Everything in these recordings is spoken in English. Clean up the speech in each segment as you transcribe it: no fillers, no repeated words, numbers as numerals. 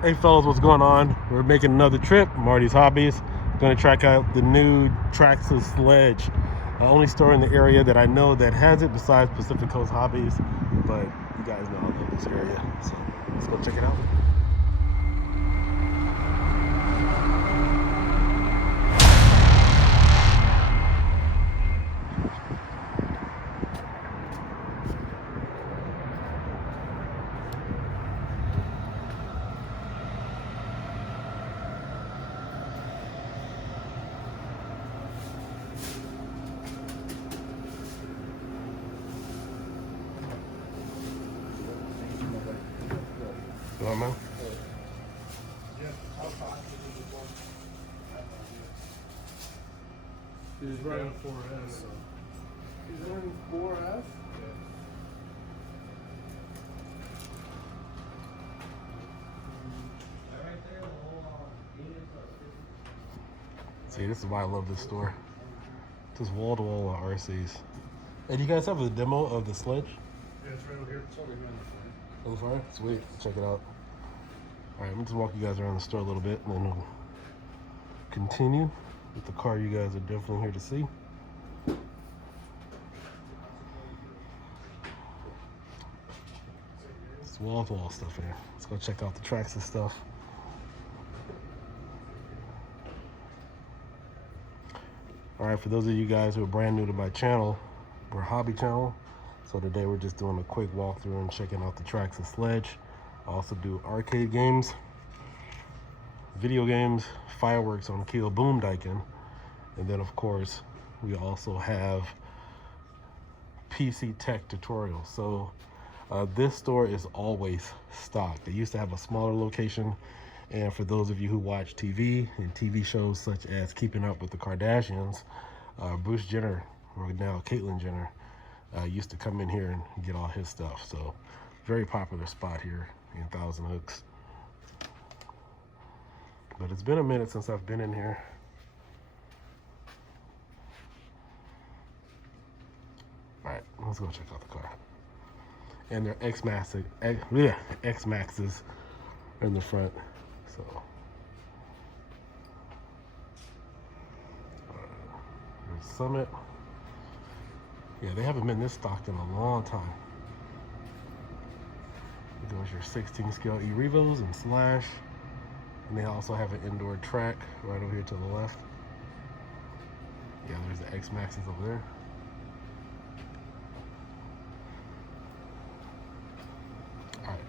Hey fellas, what's going on? We're making another trip, Marty's Hobbies. Going to track out the new Traxxas Sledge. Only store in the area that I know that has it besides Pacific Coast Hobbies, but you guys know I love this area, so let's go check it out. You want man? He's running 4S. So. He's running 4S? See, this is why I love this store. Just wall-to-wall RCs. Hey, do you guys have a demo of the Sledge? Yeah, it's right over here. It's over here on the front. On the front? Sweet. Check it out. All right, let me just walk you guys around the store a little bit, and then we'll continue with the car you guys are definitely here to see. It's wall-to-wall stuff here. Let's go check out the Traxxas stuff. All right, for those of you guys who are brand new to my channel, we're a hobby channel. So today we're just doing a quick walkthrough and checking out the Traxxas Sledge. I also do arcade games, video games, fireworks on Kiodiekin, and then of course we also have PC tech tutorials. So this store is always stocked. They used to have a smaller location, and for those of you who watch TV and TV shows such as Keeping Up with the Kardashians, Bruce Jenner, or now Caitlyn Jenner, used to come in here and get all his stuff. So very popular spot here in Thousand Oaks. But it's been a minute since I've been in here. All right, let's go check out the car. And their X-Maxes in the front. So there's Summit. Yeah, they haven't been this stocked in a long time. There goes your 16 scale erevos and Slash. And they also have an indoor track right over here to the left. Yeah, there's the X-Maxes over there. All right.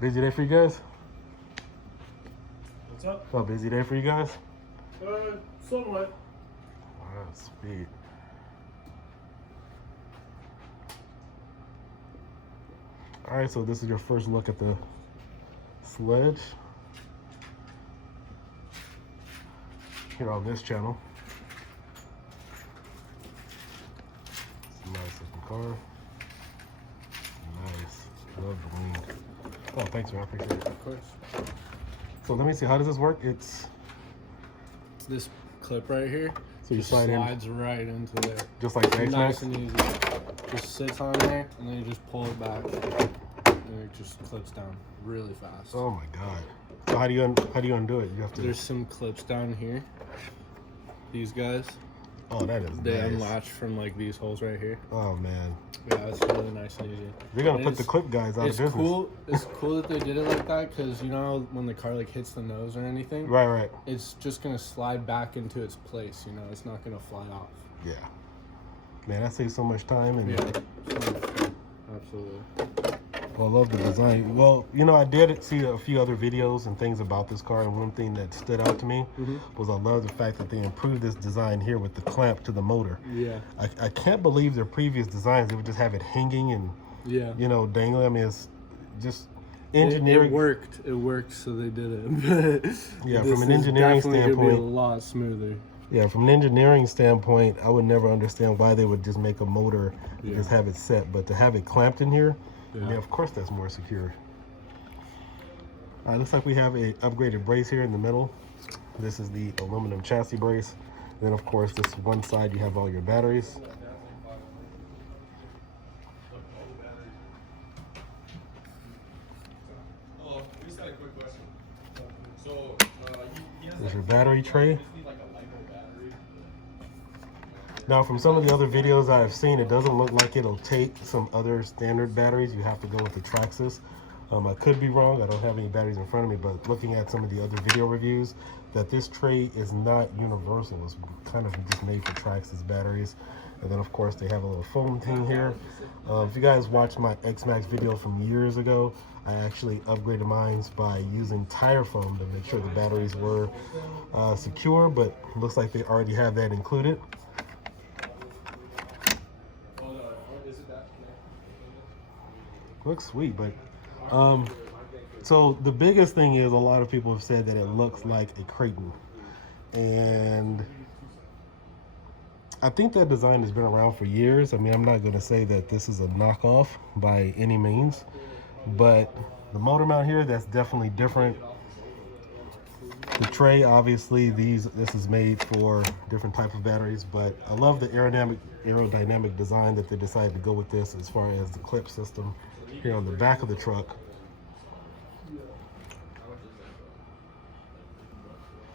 Busy day for you guys? What's up? Oh, busy day for you guys? Somewhat. Oh, sweet. All right, so this is your first look at the Sledge here on this channel. It's a nice looking car. Nice. Love the wing. Oh, thanks, man. I appreciate it. Of course. So let me see. How does this work? It's This clip right here. So you just slide in. slides right into there. Just like the Nice X-Max? and easy. Just sits on there, and then you just pull it back, and it just clips down really fast. Oh my god. So how do you undo it? You have to. There's some clips down here. These guys. Oh, that is They nice. unlatch from like these holes right here. Oh man. Yeah, it's really nice and easy. They're gonna And put the clip guys out of It's business. cool. It's cool that they did it like that, because you know when the car like hits the nose or anything, Right, right. it's just gonna slide back into its place. You know, it's not gonna fly off. Yeah. Man, that saves so much time and Absolutely. I love the design. Well, you know, I did see a few other videos and things about this car, and one thing that stood out to me was I love the fact that they improved this design here with the clamp to the motor. Yeah. I can't believe their previous designs, they would just have it hanging and, you know, dangling. I mean, it's just engineering. It worked, so they did it. Yeah, from an engineering standpoint, gonna be a lot smoother. Yeah, from an engineering standpoint, I would never understand why they would just make a motor and just have it set, but to have it clamped in here, I mean, of course that's more secure. All right, looks like we have a upgraded brace here in the middle. This is the aluminum chassis brace. And then of course, this one side you have all your batteries. There's your battery tray. Now, from some of the other videos I've seen, it doesn't look like it'll take some other standard batteries. You have to go with the Traxxas. I could be wrong. I don't have any batteries in front of me, but looking at some of the other video reviews, that this tray is not universal. It's kind of just made for Traxxas batteries. And then, of course, they have a little foam thing here. If you guys watched my X-Max video from years ago, I actually upgraded mine by using tire foam to make sure the batteries were secure, but it looks like they already have that included. Looks sweet, but so the biggest thing is a lot of people have said that it looks like a Kraton, and I think that design has been around for years. I mean, I'm not going to say that this is a knockoff by any means, but the motor mount here, that's definitely different. The tray, obviously, this is made for different type of batteries, but I love the aerodynamic design that they decided to go with this as far as the clip system here on the back of the truck.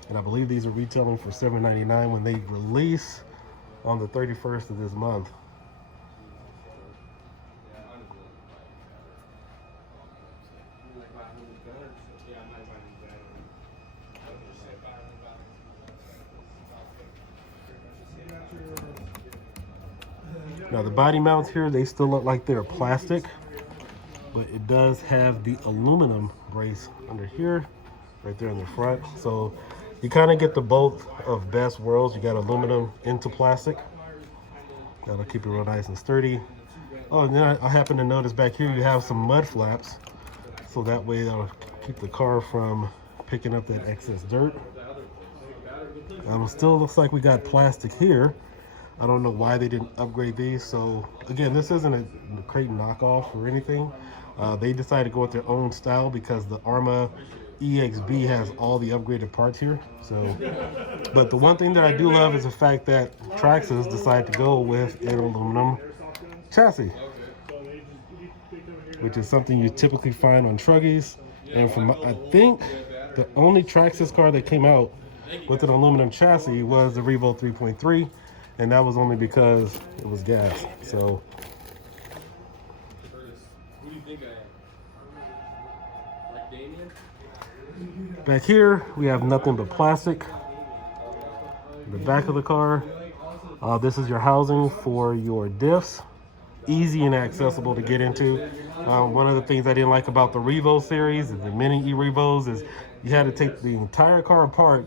And I believe these are retailing for $7.99 when they release on the 31st of this month. Now the body mounts here, they still look like they're plastic, but it does have the aluminum brace under here, right there in the front. So you kind of get the both of best worlds. You got aluminum into plastic. That'll keep it real nice and sturdy. Oh, and then I happen to notice back here you have some mud flaps, so that way that'll keep the car from picking up that excess dirt. Still looks like we got plastic here. I don't know why they didn't upgrade these. So again, this isn't a Kraton knockoff or anything. They decided to go with their own style because the Arrma EXB has all the upgraded parts here. So, but the one thing that I do love is the fact that Traxxas decided to go with an aluminum chassis, which is something you typically find on truggies. And from, I think the only Traxxas car that came out with an aluminum chassis was the Revo 3.3, and that was only because it was gas. So back here we have nothing but plastic. The back of the car, this is your housing for your diffs. Easy and accessible to get into. One of the things I didn't like about the Revo series and the mini eRevos is you had to take the entire car apart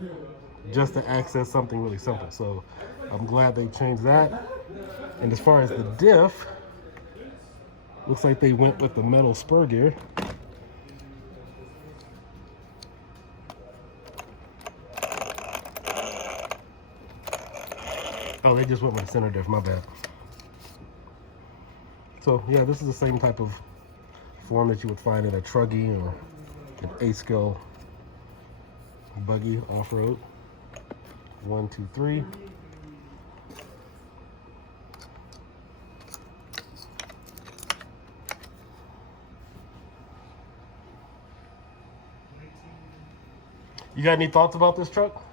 just to access something really simple. So I'm glad they changed that. And as far as the diff, looks like they went with the metal spur gear. Oh, they just went with the center diff, my bad. So yeah, this is the same type of form that you would find in a truggy or an 8-scale buggy off-road. 1, 2, 3. You got any thoughts about this truck?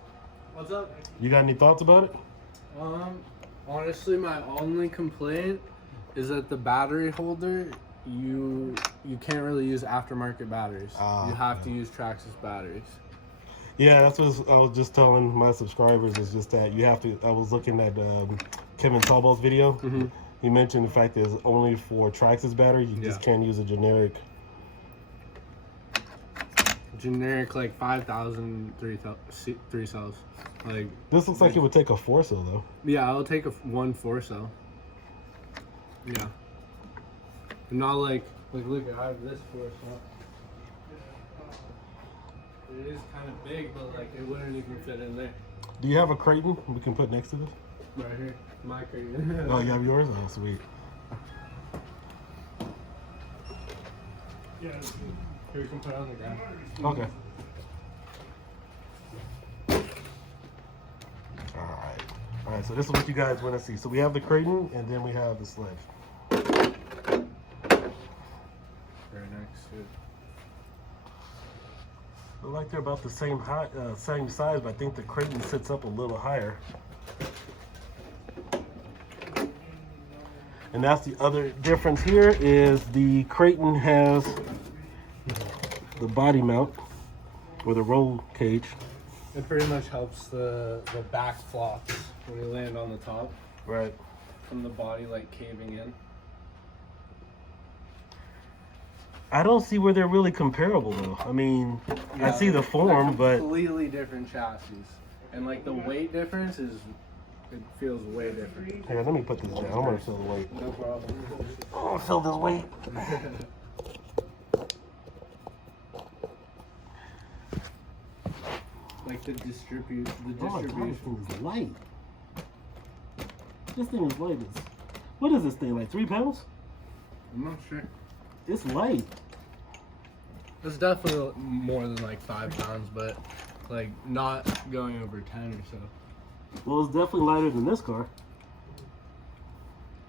What's up? You got any thoughts about it? Honestly, my only complaint is that the battery holder, you can't really use aftermarket batteries. You have to use Traxxas batteries. Yeah, that's what I was just telling my subscribers, is just that you have to. I was looking at Kevin Talbot's video. Mm-hmm. He mentioned the fact that it's only for Traxxas batteries. You just can't use a generic like 5,000 three cells. Like this looks like it would take a 4-cell though. Yeah, I'll take a 1 4-cell. Yeah. Not like look, I have this 4-cell. It is kind of big, but like it wouldn't even fit in there. Do you have a Kraton we can put next to this? Right here, my Kraton. Oh, you have yours? Oh, sweet. Yeah. Here, we can put it on the ground. Okay. All right, so this is what you guys want to see. So we have the Kraton, and then we have the Sledge. Very nice, dude. Look like they're about the same height, same size, but I think the Kraton sits up a little higher. And that's the other difference here is the Kraton has the body mount or the roll cage. It pretty much helps the back flops when you land on the top. Right. From the body like caving in. I don't see where they're really comparable though. I mean, I see the form, but completely different chassis, and like the weight difference is, it feels way different. here, let me put this down. I want to feel the weight. No problem. I want to feel this weight. Like the distribution. Oh, this thing is light. This thing is light. What is this thing, like 3 pounds? I'm not sure. It's light. It's definitely more than like 5 pounds, but like not going over 10 or so. Well, it's definitely lighter than this car.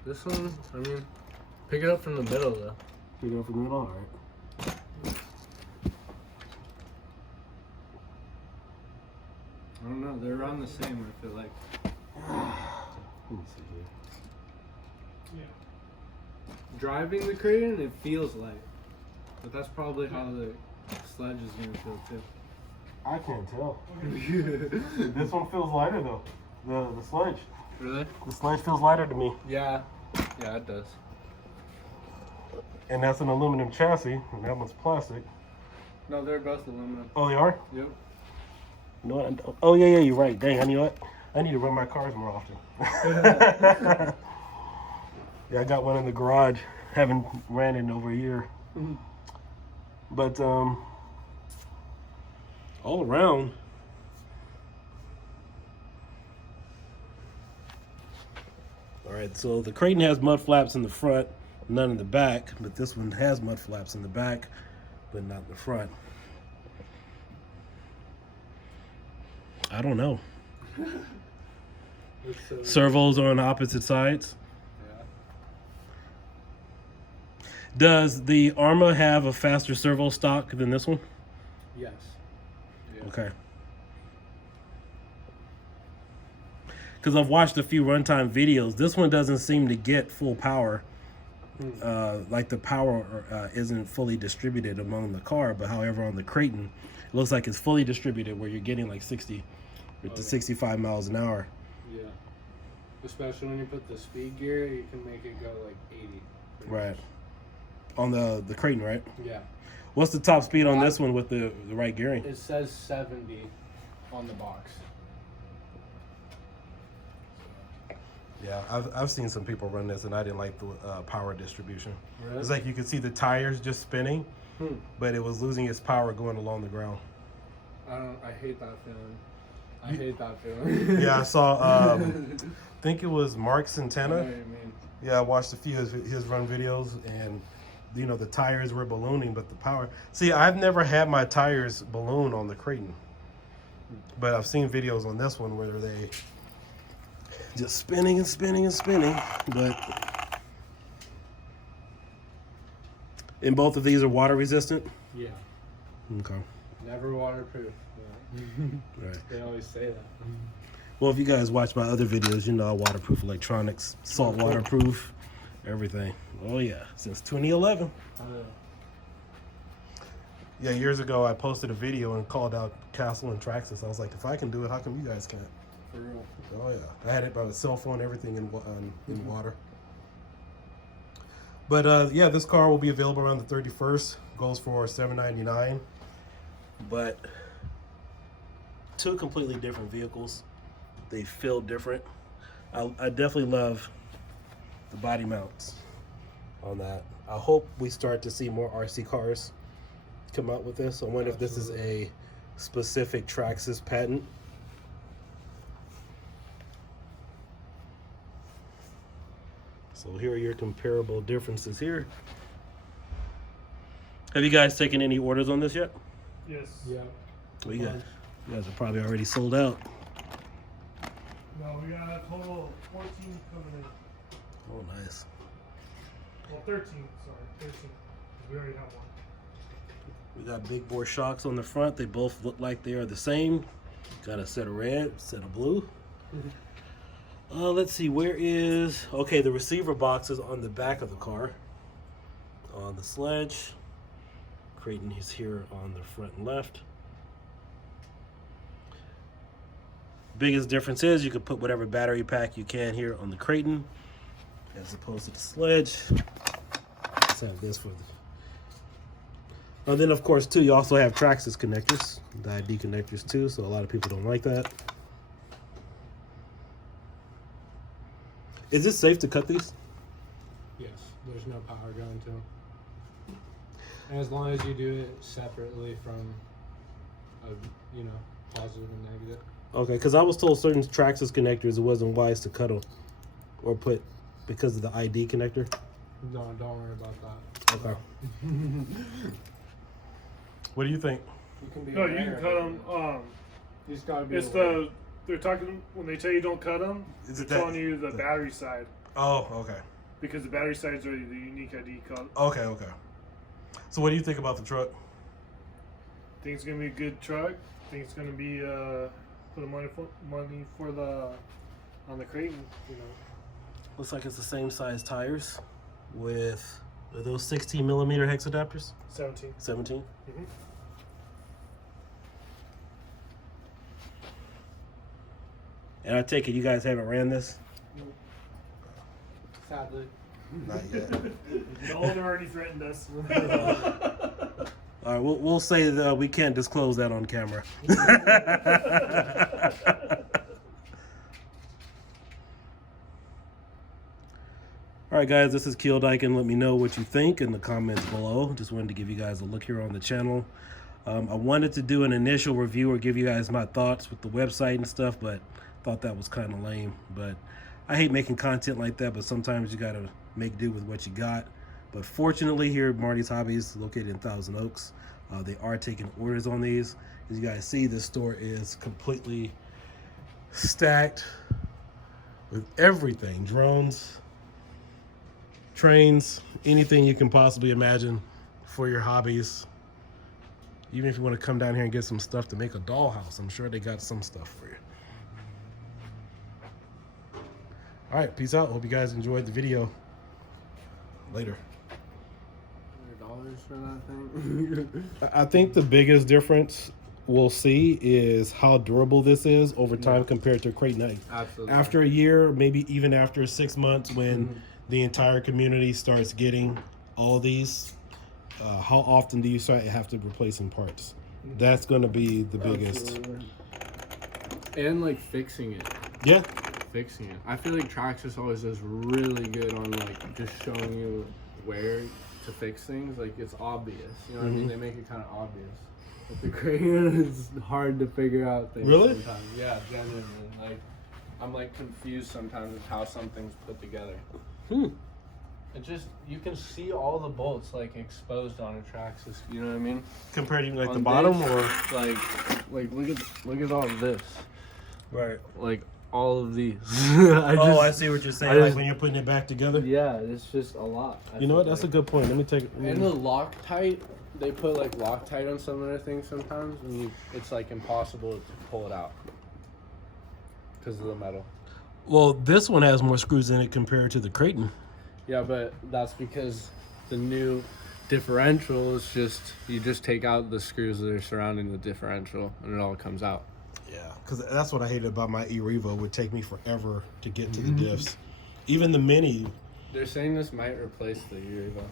This one, I mean, pick it up from the middle though. Pick it up from the middle, all right. I don't know, they're around the same, I feel like. Let me see here. Driving the Kraton, it feels light. But that's probably how the Sledge is gonna feel too. I can't tell. This one feels lighter though. The Sledge. Really? The Sledge feels lighter to me. Yeah. Yeah, it does. And that's an aluminum chassis, and that one's plastic. No, they're both aluminum. Oh, they are? Yep. You know what? Oh, yeah, you're right. Dang, I know what? I need to run my cars more often. Yeah, I got one in the garage. Haven't ran it in over a year. But all around, all right, so the Kraton has mud flaps in the front, none in the back, but this one has mud flaps in the back, but not in the front. I don't know. Servos are on the opposite sides. Does the Arrma have a faster servo stock than this one? Yes. Yeah. Okay. Because I've watched a few runtime videos. This one doesn't seem to get full power. Like the power isn't fully distributed among the car, but however on the Kraton, it looks like it's fully distributed where you're getting like 60 to 65 miles an hour. Yeah. Especially when you put the speed gear, you can make it go like 80. Right. On the Kraton, right? Yeah. What's the top speed on this one with the right gearing? It says 70 on the box. Yeah, I've seen some people run this, and I didn't like the power distribution. Really? It's like you could see the tires just spinning, but it was losing its power going along the ground. I hate that feeling. I hate that feeling. Yeah, I saw, I think it was Mark Santana. I know what you mean. Yeah, I watched a few of his run videos, and you know the tires were ballooning, but the power. See, I've never had my tires balloon on the Kraton, but I've seen videos on this one where they just spinning and spinning and spinning. But and both of these are water resistant. Yeah. Okay. Never waterproof. Right. They always say that. Well, if you guys watch my other videos, you know I waterproof electronics, salt waterproof, everything. Oh yeah, since 2011. Yeah, years ago I posted a video and called out Castle and Traxxas. I was like, if I can do it, how come you guys can't? For real. Oh yeah, I had it by the cell phone, everything in water. But yeah, this car will be available around the 31st. Goes for $799. But two completely different vehicles. They feel different. I definitely love the body mounts on that. I hope we start to see more RC cars come out with this. I wonder if this is a specific Traxxas patent. So here are your comparable differences here. Have you guys taken any orders on this yet? Yes. Yeah. Well, you guys are probably already sold out. No, we got a total of 14 coming in. Oh, nice. Well, 13, sorry. 13. We already have one. We got big bore shocks on the front. They both look like they are the same. Got a set of red, set of blue. Let's see, where is... Okay, the receiver box is on the back of the car. On the Sledge. Kraton is here on the front and left. Biggest difference is you can put whatever battery pack you can here on the Kraton, as opposed to the Sledge. Let's have this for the... And then, of course, too, you also have Traxxas connectors, the ID connectors too, so a lot of people don't like that. Is it safe to cut these? Yes, there's no power going to them. And as long as you do it separately from, positive and negative. Okay, because I was told certain Traxxas connectors it wasn't wise to cut them or put because of the ID connector. No, don't worry about that. Okay. What do you think? You can be No, you can cut them. You just gotta be It's aware. they're talking when they tell you don't cut them. Is it They're that- telling you the battery side Oh, okay. because the battery sides are the unique ID code. Okay. So what do you think about the truck? Think it's gonna be a good truck. Think it's gonna be put money for the on the Kraton. Looks like it's the same size tires with are those 16 millimeter hex adapters? 17. 17? Mm-hmm. And I take it you guys haven't ran this? Sadly. Not yet. The owner already threatened us. All right, we'll say that we can't disclose that on camera. All right, guys, this is Kiodiekin. Let me know what you think in the comments below. Just wanted to give you guys a look here on the channel. I wanted to do an initial review or give you guys my thoughts with the website and stuff, but thought that was kind of lame. But I hate making content like that, but sometimes you got to make do with what you got. But fortunately here at Marty's Hobbies, located in Thousand Oaks, they are taking orders on these. As you guys see, this store is completely stacked with everything. Drones, trains, anything you can possibly imagine for your hobbies. Even if you want to come down here and get some stuff to make a dollhouse, I'm sure they got some stuff for you. All right, peace out. Hope you guys enjoyed the video. Later. $100 for that thing? I think the biggest difference we'll see is how durable this is over time compared to Kraton. Absolutely. After a year, maybe even after 6 months, when the entire community starts getting all these, how often do you have to replace some parts? That's going to be the biggest. Absolutely. And like fixing it. Yeah. Fixing it. I feel like Traxxas always does really good on like just showing you where to fix things. Like it's obvious. You know what I mean? They make it kind of obvious. But the Kraton is hard to figure out things. Really? Sometimes. Yeah, genuinely. Like I'm like confused sometimes with how something's put together. It just you can see all the bolts like exposed on a Traxxas. You know what I mean? Compared to like On the bottom this, or like look at all of this. right. Like all of these. I see what you're saying. I Like just- when you're putting it back together. Yeah, it's just a lot. I You know what? feel That's a like. good point. Let me take it. And the Loctite, they put like Loctite on some of their things sometimes, and it's like impossible to pull it out because of the metal. Well, this one has more screws in it compared to the Kraton. Yeah, but that's because the new differential is just you just take out the screws that are surrounding the differential, and it all comes out. Yeah, because that's what I hated about my erevo. It would take me forever to get to the diffs. Even the Mini. They're saying this might replace the erevo.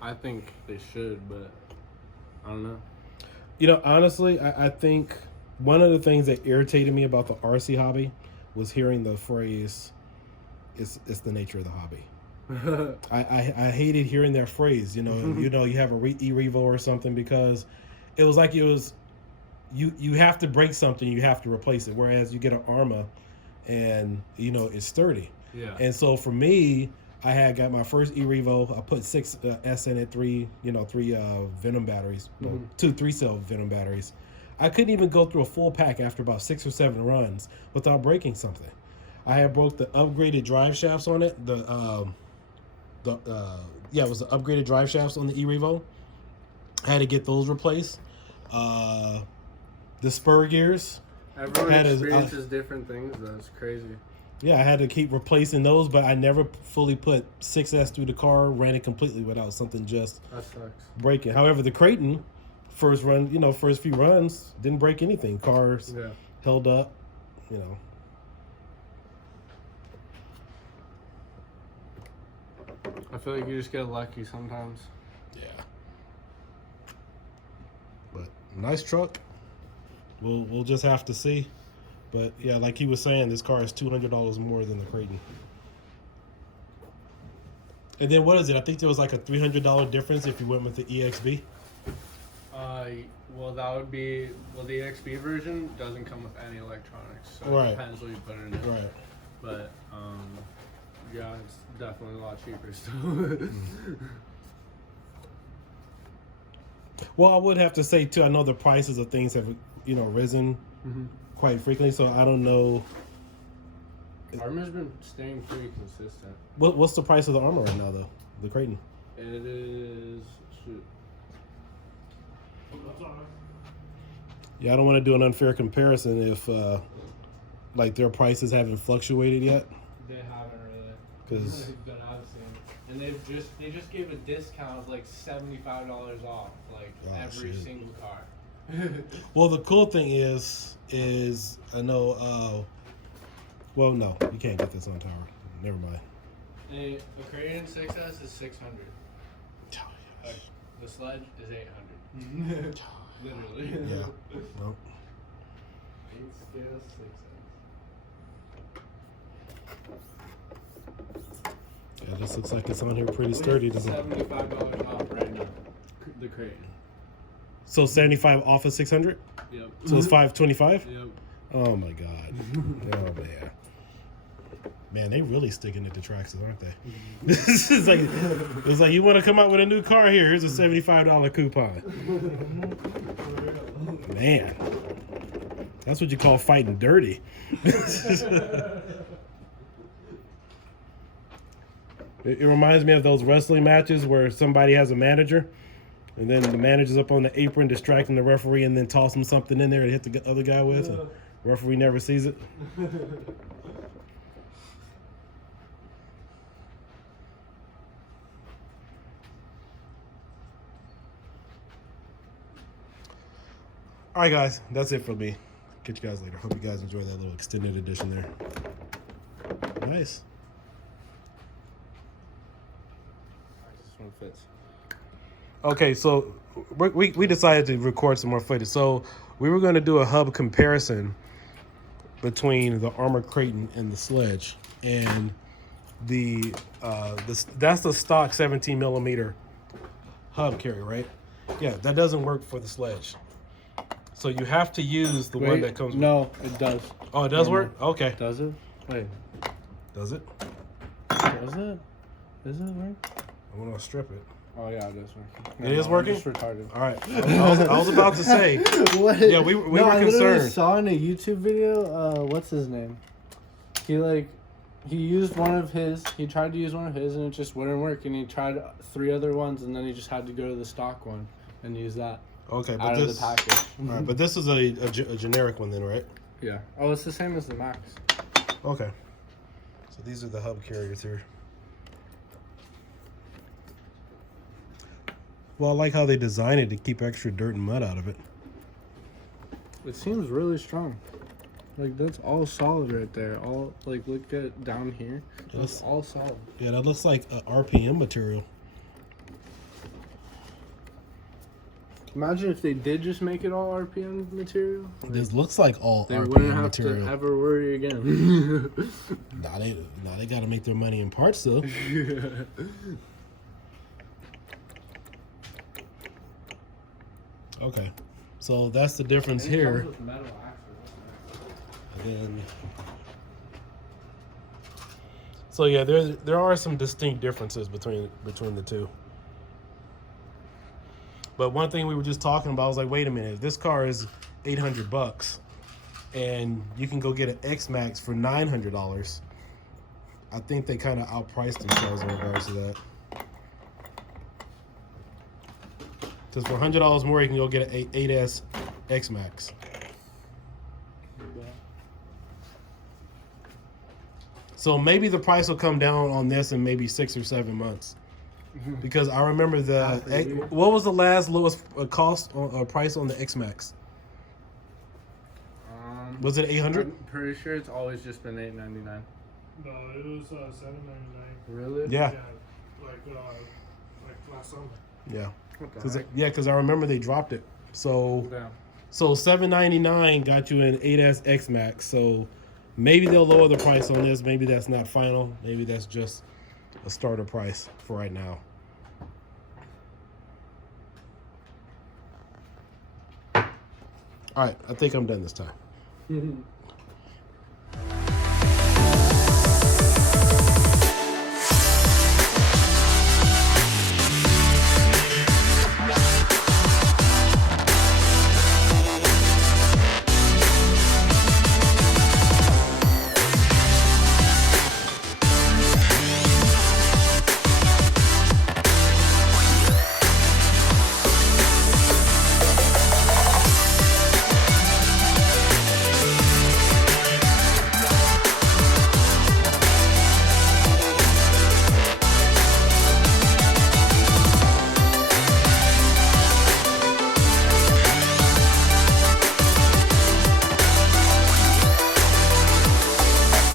I think they should, but I don't know. You know, honestly, I think one of the things that irritated me about the RC hobby was hearing the phrase, it's the nature of the hobby. I hated hearing that phrase, you know, you have a erevo or something, because it was like it was, you have to break something, you have to replace it. Whereas you get an Arrma and, you know, it's sturdy. Yeah. And so for me, I had got my first erevo. I put 6 S in it, 3 Venom batteries, well, 2 3-cell Venom batteries. I couldn't even go through a full pack after about 6 or 7 runs without breaking something. I had broke the upgraded drive shafts on it, the yeah, it was the upgraded drive shafts on the erevo. I had to get those replaced. The spur gears. Everyone experiences different things. That's crazy. Yeah, I had to keep replacing those, but I never fully put 6S through the car. Ran it completely without something just That sucks. breaking. However, the Kraton, first few runs, didn't break anything. Cars held up, you know. I feel like you just get lucky sometimes. Yeah. But nice truck. We'll just have to see. But yeah, like he was saying, this car is $200 more than the Kraton. And then what is it? I think there was like a $300 difference if you went with the EXB. Well, that would be the EXB version doesn't come with any electronics, so Right. it depends what you put in it. Right. But yeah, it's definitely a lot cheaper still. Well, I would have to say too, I know the prices of things have, risen quite frequently, so I don't know. Arrma's been staying pretty consistent. What's the price of the Arrma right now, though? The Kraton? It is... Shoot. Yeah, I don't want to do an unfair comparison if, like, their prices haven't fluctuated yet. They haven't really. Because... That I've seen. And they just gave a discount of like $75 off, like every single car. Well, the cool thing is I know. Well, no, you can't get this on tower. Never mind. The Kraton 6S is $600. The Sledge is $800. Literally. Yeah. Nope. It's still 6S. Yeah, it just looks like it's on here pretty sturdy, doesn't it? $75 off right now. The Kraton. So 75 off of 600? Yep. So it's 525? Yep. Oh my god. Oh man. Man, they really sticking it to Traxxas, aren't they? It's like you want to come out with a new car here, here's a $75 coupon. Man. That's what you call fighting dirty. It reminds me of those wrestling matches where somebody has a manager, and then the manager's up on the apron distracting the referee and then tossing something in there to hit the other guy with. And the referee never sees it. All right, guys, that's it for me. Catch you guys later. Hope you guys enjoy that little extended edition there. Nice. This one fits. Okay, so we decided to record some more footage. So we were going to do a hub comparison between the Arrma Kraton and the Sledge, and that's the stock 17 millimeter hub carrier, right? Yeah, that doesn't work for the Sledge. So you have to use the one that comes. No, it does. Oh, it does work. Okay. Does it? Wait. Does it? Does it? Does it work? I'm gonna strip it. Oh yeah, it does work. It is working? I'm just retarded. All right. I was about to say. What? Yeah, we were I literally concerned. saw in a YouTube video. What's his name? He used one of his. He tried to use one of his, and it just wouldn't work. And he tried 3 other ones, and then he just had to go to the stock one and use that. Okay, but out of the package. All right, but this is a generic one then, right? Yeah. Oh, it's the same as the Max. Okay. So these are the hub carriers here. Well, I like how they designed it to keep extra dirt and mud out of it. It seems really strong. Like, that's all solid right there. All, like, look at down here. That's all solid. Yeah, that looks like RPM material. Imagine if they did just make it all RPM material. Like, This looks like all they RPM wouldn't have material. to ever worry again. Nah, they got to make their money in parts though. Okay, so that's the difference here. And then, so yeah, there are some distinct differences between the two. But one thing we were just talking about was like, wait a minute, if this car is $800 and you can go get an X Max for $900, I think they kind of outpriced themselves in regards to that. Because for $100 more, you can go get an 8S X Max. So maybe the price will come down on this in maybe 6 or 7 months. Because I remember what was the lowest cost or price on the X Max? Was it 800? I'm pretty sure it's always just been $899. No, it was $7.99. Really? Yeah. Like last summer. Yeah. What the Cause heck? because I remember they dropped it. So Damn. so $799 got you an 8S X Max. So maybe they'll lower the price on this. Maybe that's not final. Maybe that's just a starter price for right now. All right, I think I'm done this time.